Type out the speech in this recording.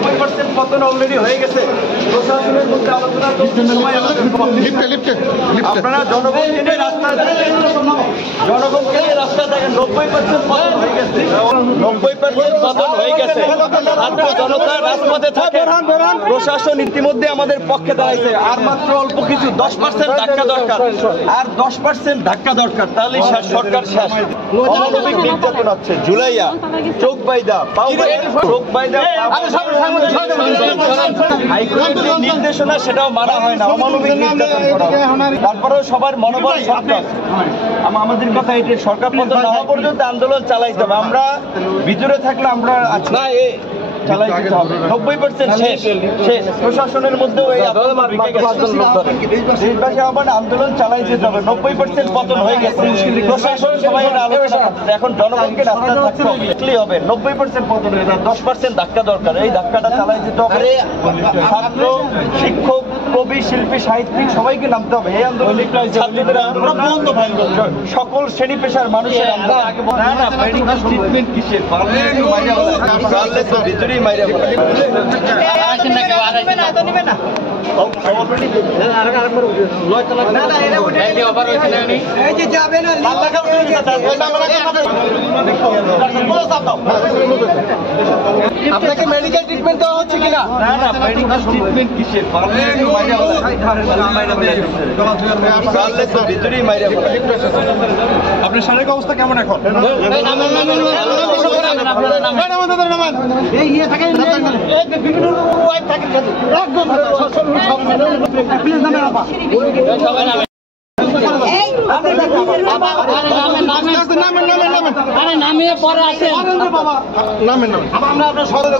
90% পতন অলরেডি হয়ে গেছে। প্রশাসনের মধ্যে আলোচনা চলছে, সবাই আপনারা জনগণকে নিয়ে রাস্তায় দেখেন, জনগণকে নিয়ে রাস্তায় দেখেন, 90% পতন হয়ে গেছে, 90% পতন হয়ে গেছে। ছাত্র জনতা রাজপথে থাকে, প্রশাসন ইতিমধ্যে আমাদের পক্ষে দাঁড়াইছে। আর মাত্র অল্প কিছু 10% ধাক্কা দরকার, আর 10% ধাক্কা দরকার, তাহলে সরকার শেষ। অমানবিক নির্যাতন হচ্ছে, ঝুলাইয়া, চোখ বাইদা, চোখ বাইদা, হাইকোর্টের নির্দেশনা সেটাও মানা হয় না, অমানবিক নির্যাতন করা হয়। তারপরেও সবার মনোবল সরকার, আমাদের কথা এটা সরকার পতন না হওয়া পর্যন্ত আন্দোলন চালাইতে হবে। আমরা ভিতরে থাকলে আমরা না চালাই দিতে হবে। 90% শেষ, প্রশাসনের মধ্যেও এই দেশবাসী আবার আন্দোলন চালাই যেতে হবে। 90% পতন হয়ে গেছে, প্রশাসন সবাই আলোচনা করছে, এখন জনগণকে রাস্তায় থাকতে হবে। 90% পতন হয়ে যায়, 10% ধাক্কা দরকার, এই ধাক্কাটা চালাই যেতে হবে। ছাত্র, শিক্ষক, কবি, শিল্পী, সাহিত্যিক সবাইকে নামতে হবে। এই আন্দোলন ছাত্রদের আন্দোলন, সকল শ্রেণী পেশার মানুষের আন্দোলন। না না, মেডিকেল ট্রিটমেন্ট কিসের ভিতরেই মাইরা আপনাকে মেডিকেল ট্রিটমেন্ট দেওয়া হচ্ছে কিনা? না না, মেডিকেল ট্রিটমেন্ট কিসের ভিতরেই মাইরা। আপনার শারীরিক অবস্থা কেমন এখন? নামিয়ে পরে আছে নামেন নামেন আমরা আপনার সদর